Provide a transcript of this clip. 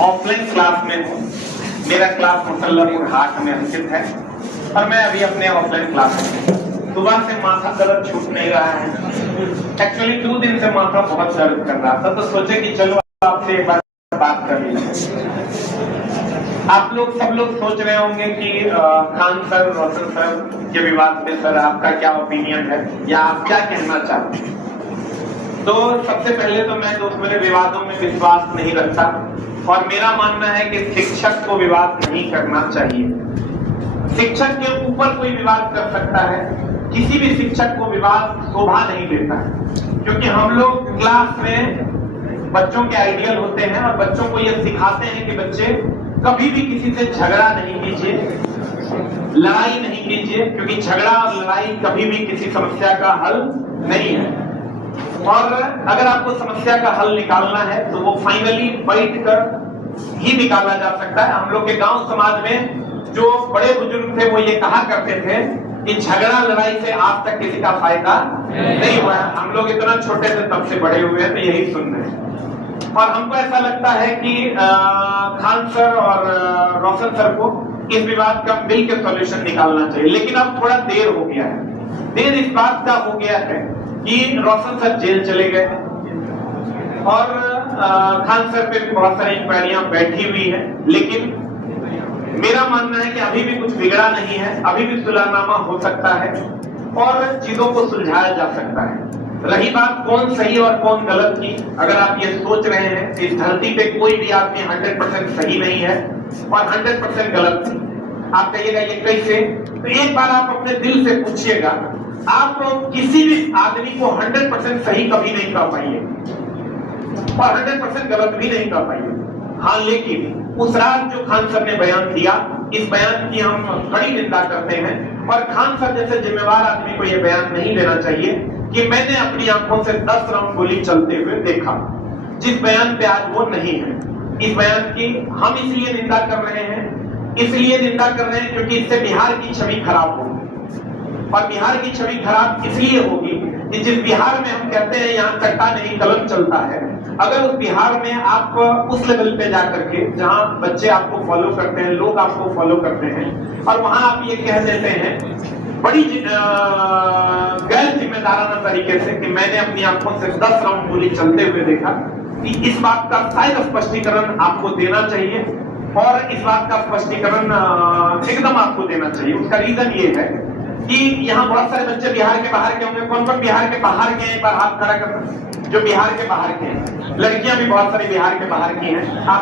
Offline class में हूँ। मेरा क्लास मुसल्लमपुर हाट में स्थित है और मैं अभी अपने ऑफलाइन क्लास में हूँ। सुबह से माथा दर्द छूट नहीं रहा है। एक्चुअली 2 दिन से माथा बहुत दर्द कर रहा था, तो सोचे कि चलो आपसे एक बार बात कर लीजिए। आप लोग सब लोग सोच रहे होंगे कि खान सर, रोशन सर के विवाद पे सर आपका क्या ओपिनियन है या आप क्या कहना चाहते हैं। तो सबसे पहले तो मैं दोस्त मेरे विवादों में विश्वास नहीं रखता और मेरा मानना है कि शिक्षक को विवाद नहीं करना चाहिए। शिक्षक के ऊपर कोई विवाद कर सकता है, किसी भी शिक्षक को विवाद शोभा नहीं देता है, क्योंकि हम लोग क्लास में बच्चों के आइडियल होते हैं और बच्चों को ये सिखाते हैं कि बच्चे कभी भी किसी से झगड़ा नहीं कीजिए, लड़ाई नहीं कीजिए, क्योंकि झगड़ा और लड़ाई कभी भी किसी समस्या का हल नहीं है। और अगर आपको समस्या का हल निकालना है तो वो फाइनली बैठकर ही निकाला जा सकता है। हम लोग के गांव समाज में जो बड़े बुजुर्ग थे वो ये कहा करते थे कि झगड़ा लड़ाई से आज तक किसी का फायदा नहीं हुआ है। हम लोग इतना छोटे थे तब से बड़े हुए हैं, तो यही सुन रहे हैं। और हमको ऐसा लगता है कि खान सर और रोशन सर को इस विवाद का मिल के सॉल्यूशन निकालना चाहिए, लेकिन अब थोड़ा देर हो गया है। देर इस बात का हो गया है कि रोशन सर जेल चले गए और खान सर पे भी बहुत सारी इंक्वायरियां बैठी हुई है, लेकिन मेरा मानना है कि अभी भी कुछ बिगड़ा नहीं है, अभी भी सुलहनामा हो सकता है और चीजों को सुलझाया जा सकता है। रही बात कौन सही और कौन गलत की, अगर आप ये सोच रहे हैं कि इस धरती पे कोई भी आदमी 100% सही नहीं है और 100% गलत नहीं, आप कहिएगा ये कैसे, तो एक बार आप अपने दिल से पूछिएगा, आप किसी भी आदमी को 100% सही कभी नहीं कर पाइए और 100% गलत भी नहीं कर पाइए। हाँ, लेकिन उस रात जो खान सर ने बयान दिया, इस बयान की हम बड़ी निंदा करते हैं और खान सर जैसे जिम्मेवार आदमी को यह बयान नहीं देना चाहिए कि मैंने अपनी आंखों से 10 राउंड गोली चलते हुए देखा, जिस बयान पे आज वो नहीं है। इस बयान की हम इसलिए निंदा कर रहे हैं क्योंकि इससे बिहार की छवि खराब होगी और बिहार की छवि खराब इसलिए होगी कि जिस बिहार में हम कहते हैं यहाँ चट्टा नहीं कलम चलता है, अगर उस बिहार में आप उस लेवल पे जाकर के जहाँ बच्चे आपको फॉलो करते हैं, लोग आपको फॉलो करते हैं और वहां आप ये कह देते हैं बड़ी गैर जिम्मेदाराना तरीके से कि मैंने अपनी आंखों से 10 राउंड गोली चलते हुए देखा, कि इस बात का शायद स्पष्टीकरण आपको देना चाहिए और इस बात का स्पष्टीकरण एकदम आपको देना चाहिए। उसका रीजन ये है कि यहाँ बहुत सारे बच्चे बिहार के बाहर के होंगे। कौन कौन बिहार के बाहर के हैं, एक बार हाथ खड़ा करना जो बिहार के बाहर के हैं। लड़कियां भी बहुत सारी बिहार के बाहर की हैं। आप